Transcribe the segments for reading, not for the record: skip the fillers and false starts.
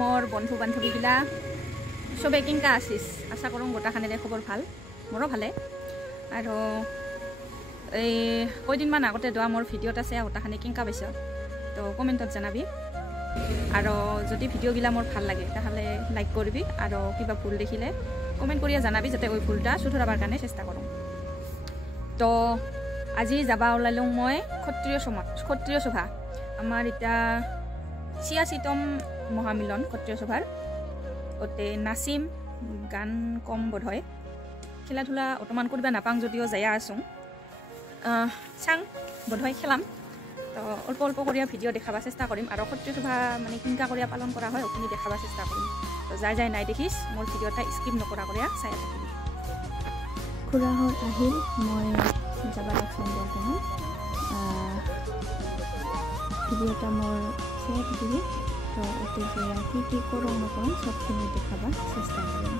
मोर बंधु बान्धवीबिला सबे किनका आसिस आशा करूँ गोटाखानेरे खबर ভাল मोरो भाले और कयदिनमान आगते दोआ मोर भिडिओत आछे गोटाखाने किनका पाइछ तो कमेन्टत जानाबी और जदि भिडिओगिला मोर ভাল लागे ताहले लाइक करबी और किबा भूल देखिले कमेन्ट करिया जानाबी जाते ओई भूलटा सुधराबार कारणे चेष्टा करूँ। तो আজি जाबा ओलाइलुं मैं क्षत्रिय सभा आमार इटा 86तम महामिलन क्षत्रिय सभार ओते नाचिम गान कम बोधय खेला धूला अतमान करबा नापां जदिओ जाया आसुं चां बोधय खेलाम तो अल्प अल्प करिया भिडिओ देखाबा चेष्टा करिम और क्षत्रिय सभा माने किनका करिया पालन करा हय ओखिनि देखाबा चेष्टा करिम। तो जाय जाय नाय देखिस मोर भिडिओटा स्किप नकरा करिया चाया থাকিবি। खुराहर আহিल मैं जाबा लागसं बर्तमान भिडिओटा मोर शेयर दिबि तो ओते गया की करो नकरम सबखिनि देखाबा चेष्टा करिम।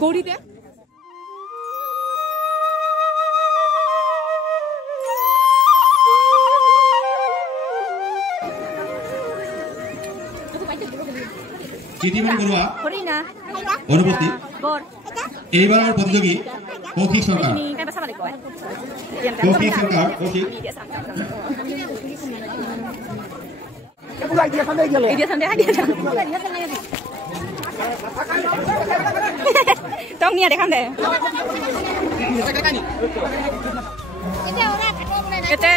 गौरी दे চিঠিমান বৰুৱা হৰিনা অনুপতি গৰ এইবাৰৰ প্ৰতিযোগী কৌশিক সরকার Kaushik tong nia dekan deh ete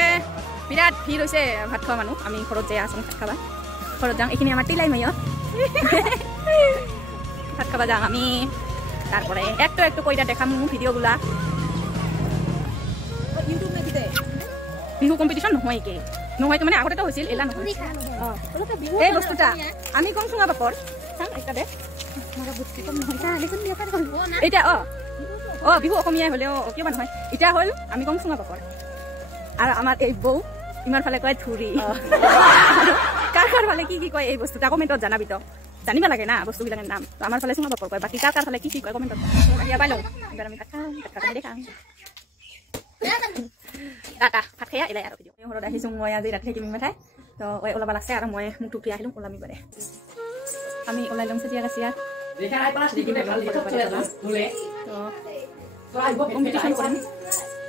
birat bhir hoise bhat khoa manu ami khorot jaya asam bhat khaba khorot jang ekhini amar tilai mayo bhat khaba jang ami tarpore ekto koita dekham video gula youtube me dite bihu competition nohoy ke nohoy to mane agote to hoisil ela nohoy ei bostuta ami kong sunga bapor sang ekta de এটা বিহু অসমীয়া হলেও কিবা নহয় এটা হল আমি কম চুঙা পাপৰ আৰু আমাৰ এই বৌ ইমান ফালে কয় থুৰি কাৰ ফালে কি কয় এই বস্তুটা কমেন্টত জানাবি তো জানিবা লাগে না বস্তুবিলাকৰ নাম তো আমাৰ ফালে চুঙা পাপৰ কয় বাকি কাৰ ফালে কি কয় কমেন্টত দিয়া পাইলো এবাৰ আমি কাটা দেখাম কাটা ভাত খায়া এলাই আৰু ভিডিও ঘৰত আহিছো মই আজি ৰাতি থাকিম মিঠাই তো ওই ওলাবা লাগছে আৰু মই মুখ টুকি আহিলো ওলামি bare আমি ওলাইলম সেতিয়া গাছিয়া देखा है पास लेकिन ভাল কথা চলে না বলে তো আইব কম্পিটিশন করেন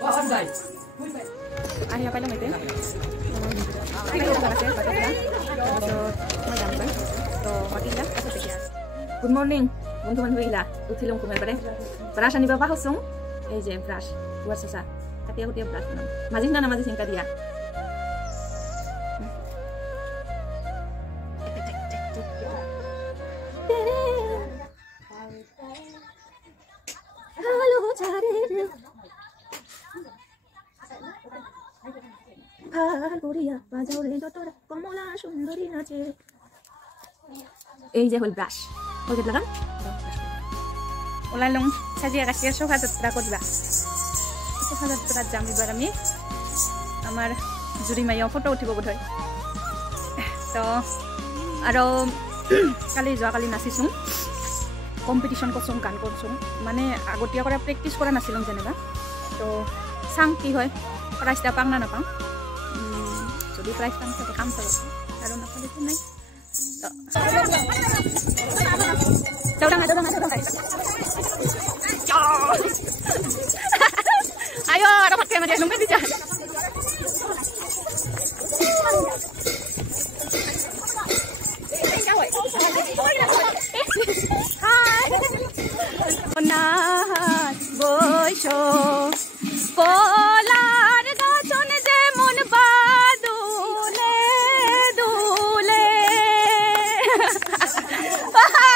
ও অন যাই আহি পাইলো মতে গুড মর্নিং বন্ধু বান্ধবীলা উঠিলম কুমার পারে ব্রাশ আনিবা পাহসং এই যে ব্রাশ ওয়া সসা কাটিয়া কাটিয়া ব্রাশ নাম মাঝি না মাঝি সিংকা দিয়া এই যে হল ব্রাশ ওকে লাগান ওলাইলং সাজিয়া গাছিয়া সোফা যাত্রা করবা সোফা যাত্রা যাম এবার আমি আমার জুরি মাইয়া ফটো উঠিব বোধহয় তো আর কালি যোৱাকালি নাচিছোঁ কম্পিটিশন করছুম গান করছুম মানে আগতীয়া করে প্র্যাকটিস করা নাছিলাম যেনিবা তো চাং কি হয় প্রাইজটা পাং না নাপাং যদি প্রাইজ পাং তাতে কাম চাব আৰু নাপালে তো নাই ayo ada pakai media nunggu di jalan বৈশো কলার গাছন যেমন বাদুলে দুলে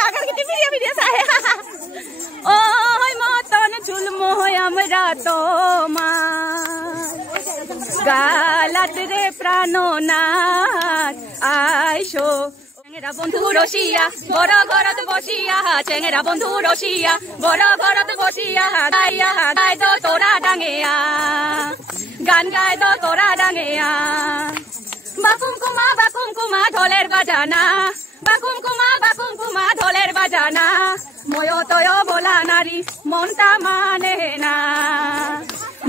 আগার কি ভিডিও ভিডিও সাহে ওই মতন ঝুলমো আমরা তোমার প্রাণনাথ আইসো চেঙেরা বন্ধু রসিয়া বড় ঘরত বসিয়া চেঙেরা বন্ধু রসিয়া বড় ঘরত বসিয়া গাইয়া গাই দো তোরা ডাঙেয়া গান গাই দো তোরা ডাঙেয়া বাকুম কুমা ঢোলের বাজানা বাকুম কুমা ঢোলের বাজানা ময় তয় বলা নারী মনটা মানে না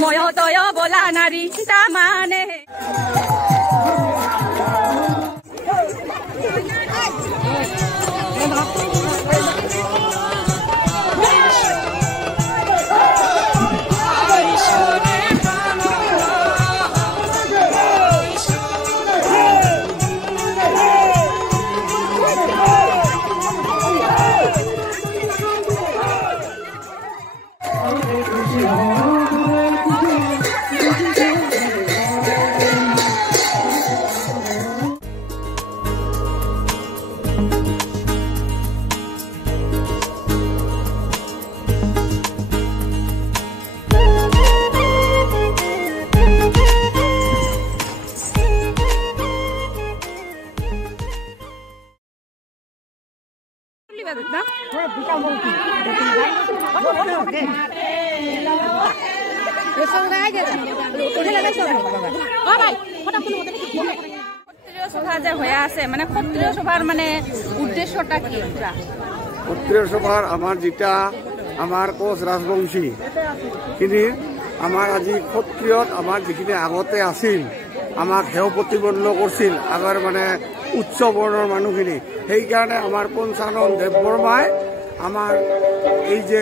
ময় তয় বলা নারী তা মানে মানে ক্ষত্রিয় সভার মানে উদ্দেশ্যটা কি? ক্ষত্রিয় সভার আমার যেটা আমার কোচ রাজবংশী খিনি আমার আজি ক্ষত্রিয়ত আমার যিখিনি আগতে আছিল আমাক হেয় প্ৰতিপন্ন কৰিছিল আগৰ মানে উচ্চ বৰ্ণৰ মানুহখিনি সেইকাৰণে আমাৰ পঞ্চানন দেৱবৰ্মাই আমাৰ এই যে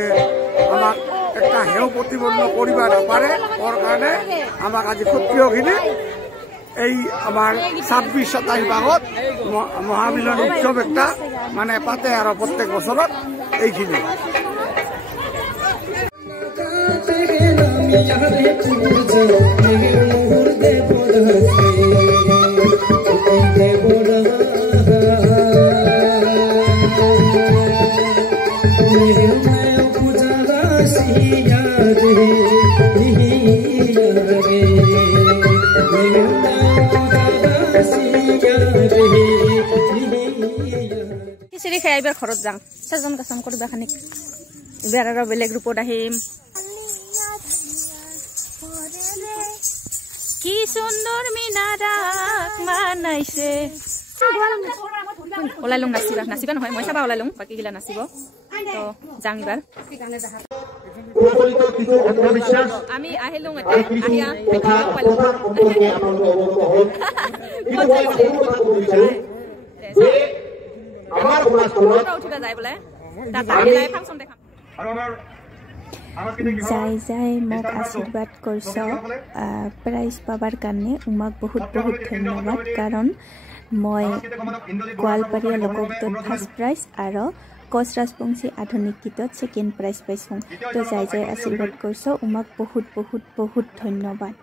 আমাক একটা হেয় প্ৰতিপন্ন কৰিব নাপাৰে তাৰ কাৰণে আমাক আজি ক্ষত্ৰিয়খিনি এই আমার 26-27 ভাগত মহামিলন উৎসব একটা মানে পাতে আর প্রত্যেক বছরত এইখিনি খিচিৰি খাই এবাৰ ঘৰত যাম চাজন কাচন কৰিবা খানিক এবাৰ আৰু বেলেগ ৰূপত আহিম কি সুন্দৰ মিনাৰাক মানাইছে ওলাই লওঁ নাচিবা নহয় মই চাবা ওলাই লওঁ বাকীগিলা নাচিব তো যাম এবাৰ আমি আহিলোঁ আহিয়া যাই যাই মোক আশীৰ্বাদ কৰিছ প্ৰাইজ পাবাৰ কাৰণে উমাক বহুত বহুত ধন্যবাদ কাৰণ মই গোৱালপাৰীয়া লোকগীতত ফাৰ্ষ্ট প্ৰাইজ আৰু কোচ ৰাজবংশী আধুনিক গীতত ছেকেণ্ড প্ৰাইজ পাইছোঁ তো যাই যাই আশীৰ্বাদ কৰিছ উমাক বহুত বহুত বহুত ধন্যবাদ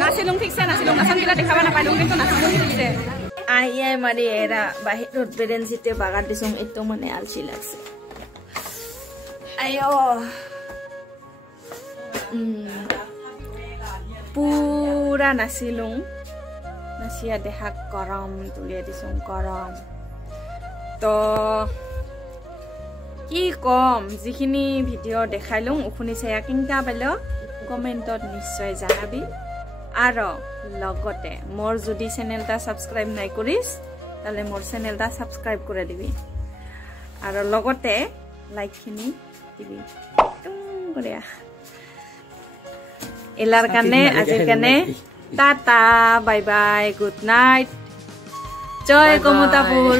নাচিলুং ঠিকছে নাচিলুং নাচনগিলা দেখাব নাপাইলুং কিন্তু নাচিলুং ঠিকছে আহিয়াই মাৰি এৰা বাহিৰত বেৰেঞ্চিতে বাগাত দিছোঁ এইটো মানে আলচি লাগছে আইঅ পুৰা নাচিলুং নাচিয়া দেখাক গৰম তুলিয়াই দিছোঁ গৰম তো কি কম যিখিনি ভিডিঅ' দেখাইলুং উখুনি চাই কেনেকা পাইলো কমেণ্টত নিশ্চয় জনাবি আৰু লগতে মোৰ যদি চেনেলটা ছাবস্ক্ৰাইব নাই কৰিছ তাহলে মোৰ চেনেলটা ছাবস্ক্ৰাইব কৰি দিবি আৰু লগতে লাইকখিনি দিবি কৰিয়া এলাৰ কাৰণে আজিৰ কাৰণে tata bye bye good night জয় কমতাপুৰ